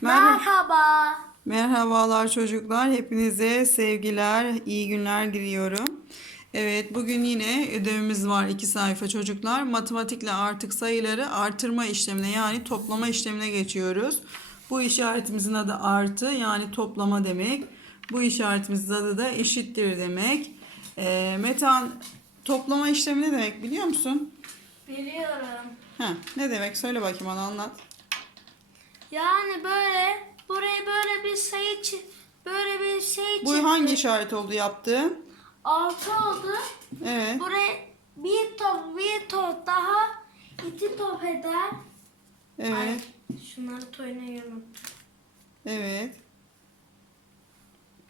Merhaba. Merhaba. Merhabalar çocuklar. Hepinize sevgiler, iyi günler diliyorum. Evet, bugün yine ödevimiz var iki sayfa çocuklar. Matematikle artık sayıları artırma işlemine yani toplama işlemine geçiyoruz. Bu işaretimizin adı artı yani toplama demek. Bu işaretimizin adı da eşittir demek. Ee, Metan toplama işlemi ne demek biliyor musun? Biliyorum. Heh, ne demek? Söyle bakayım bana anlat. Yani böyle buraya böyle bir sayı çi- böyle bir şey Bu hangi işaret oldu yaptığın? Altı oldu. Evet. Buraya bir top bir top daha iki top eder. Evet. Ay, şunları toynuyorum. Evet.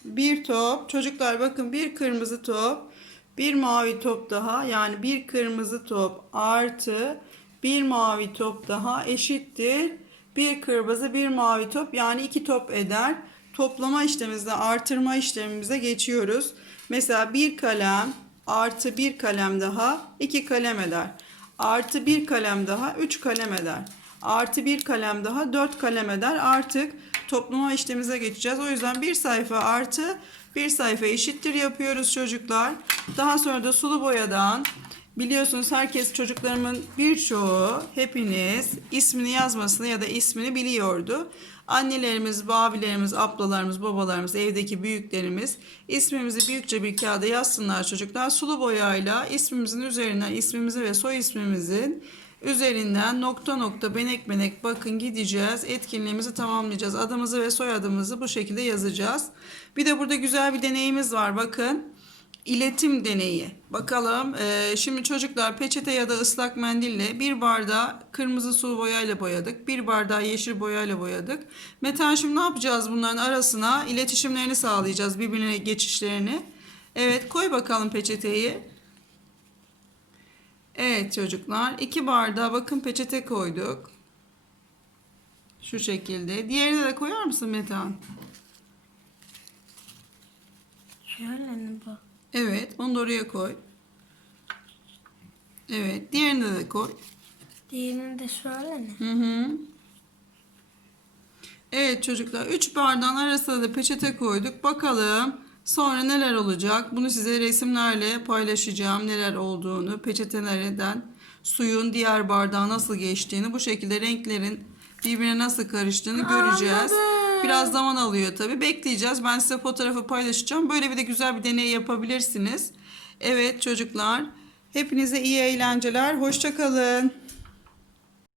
Bir top. Çocuklar bakın bir kırmızı top. Bir mavi top daha. Yani bir kırmızı top artı bir mavi top daha eşittir. Bir kırmızı bir mavi top yani iki top eder. Toplama işlemimizde artırma işlemimize geçiyoruz. Mesela bir kalem artı bir kalem daha iki kalem eder. Artı bir kalem daha üç kalem eder. Artı bir kalem daha dört kalem eder. Artık toplama işlemimize geçeceğiz. O yüzden bir sayfa artı bir sayfa eşittir yapıyoruz çocuklar. Daha sonra da sulu boyadan biliyorsunuz herkes çocuklarımın birçoğu hepiniz ismini yazmasını ya da ismini biliyordu. Annelerimiz, abilerimiz, ablalarımız, babalarımız, evdeki büyüklerimiz ismimizi büyükçe bir kağıda yazsınlar çocuklar. Sulu boyayla ismimizin üzerinden ismimizi ve soy ismimizin üzerinden nokta nokta benek benek bakın gideceğiz. Etkinliğimizi tamamlayacağız. Adımızı ve soyadımızı bu şekilde yazacağız. Bir de burada güzel bir deneyimiz var bakın. İletim deneyi. Bakalım eee, şimdi çocuklar peçete ya da ıslak mendille bir bardağı kırmızı sulu boyayla boyadık. Bir bardağı yeşil boyayla boyadık. Metan şimdi ne yapacağız bunların arasına? iletişimlerini sağlayacağız birbirine geçişlerini. Evet koy bakalım peçeteyi. Evet çocuklar iki bardağa bakın peçete koyduk. Şu şekilde. Diğerini de koyar mısın Metan? Şöyle mi bu? Evet onu da oraya koy. Evet diğerini de koy. Diğerini de şöyle mi? Hı hı. Evet çocuklar 3 bardağın arasına da peçete koyduk. Bakalım sonra neler olacak? Bunu size resimlerle paylaşacağım neler olduğunu. Peçetelerden suyun diğer bardağa nasıl geçtiğini bu şekilde renklerin birbirine nasıl karıştığını göreceğiz. Anladım. Biraz zaman alıyor tabii. Bekleyeceğiz. Ben size fotoğrafı paylaşacağım. Böyle bir de güzel bir deney yapabilirsiniz. Evet çocuklar. Hepinize iyi eğlenceler. Hoşça kalın.